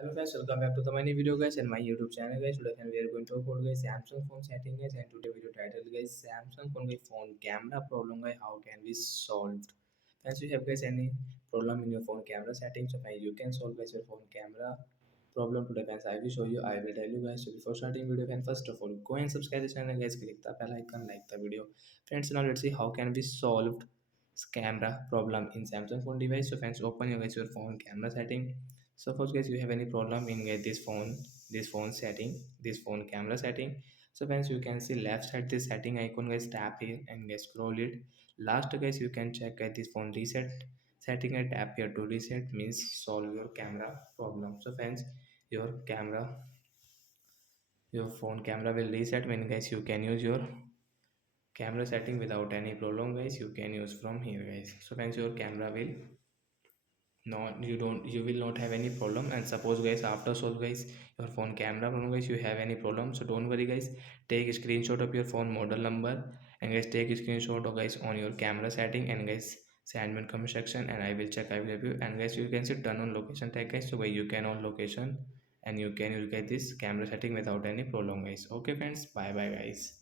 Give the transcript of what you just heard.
Hello guys, welcome back to the mini video guys and my YouTube channel guys. Today we are going to talk about guys Samsung phone setting guys, and today video title guys Samsung phone camera problem guys, how can we solve? Once you have guys any problem in your phone camera settings, so you can solve guys your phone camera problem today guys. I will show you, I will tell you guys. So before starting video guys, first of all go and subscribe the channel guys, click the bell icon, like the video. Friends, now let's see how can we solve camera problem in Samsung phone device. So friends, open your guys your phone camera setting. Suppose guys you have any problem in this phone setting, this phone camera setting. So friends, you can see left side this setting icon guys, tap here and guys scroll it. Last guys you can check this phone reset setting and tap here to reset, means solve your camera problem. So friends, your camera, your phone camera will reset when guys you can use your camera setting without any problem guys, you can use from here guys. So friends, your camera will not, you will not have any problem. And suppose guys after solve guys your phone camera problem guys, you have any problem, so don't worry guys, take a screenshot of your phone model number and guys take a screenshot of guys on your camera setting and guys send me in comment section and I will check, I will review. And guys you can see turn on location tag guys, so where you can on location and you can get this camera setting without any problem guys. Okay friends, bye bye guys.